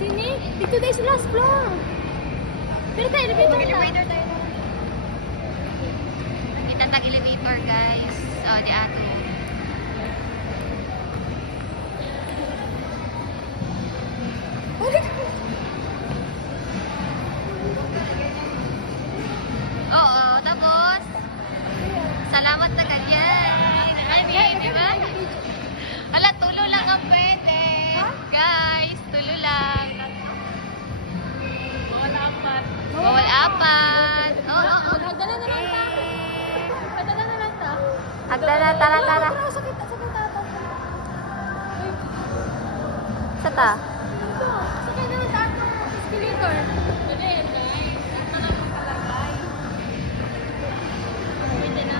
Sini? Dito tayo sa last floor. Pero tayo, elevator tayo. Kita tag-elevator, guys. O, di ato. Oo, tapos salamat na ganyan. Di ba? Hala, tulo lang ang pwede. Guys, tulo lang. Bawal apat. Oo. Hagdanan na lang ta. Hagdanan na lang ta. Hagdanan, tara. Sakit tata. Sa ta? Sakit na lang ta. Escalator. Dali, guys. At na lang kalagay. Pwede na.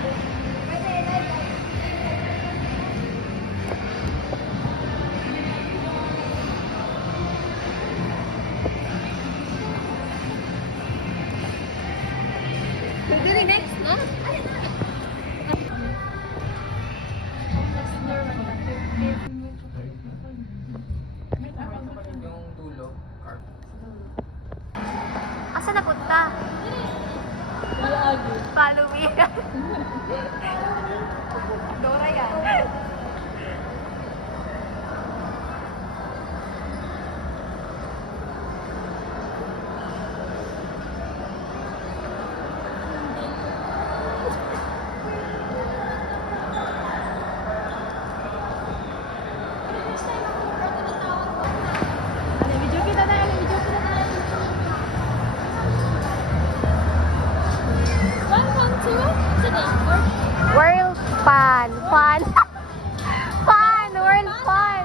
Dili next, no? Yung dulo, carp. Asa na punta? Follow me. Dora yan. World Fun. Fun. World Fun.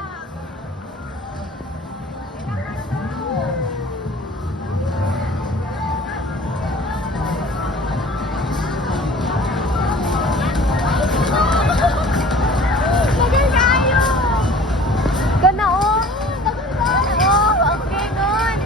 Lagay kayo. Gana oh. Oh, okay good.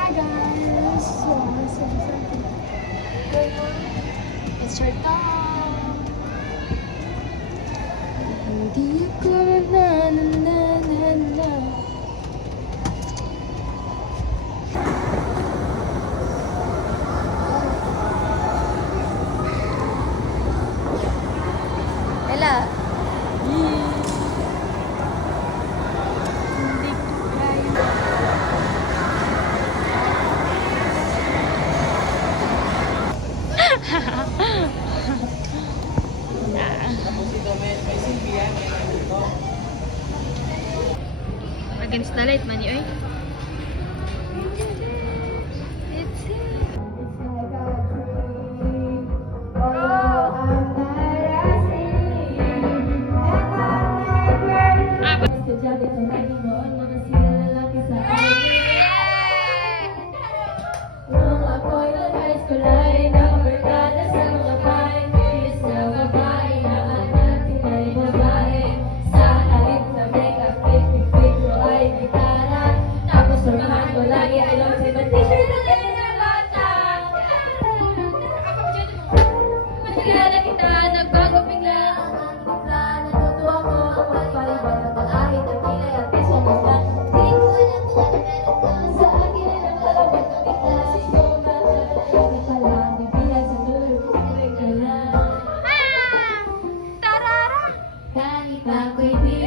Hi guys! It's your time! Hindi ako na. Ella. Hindi ko kaya. Tapos ito, may silbihan, may nandito. Against the light man yun. Kahit ako'y di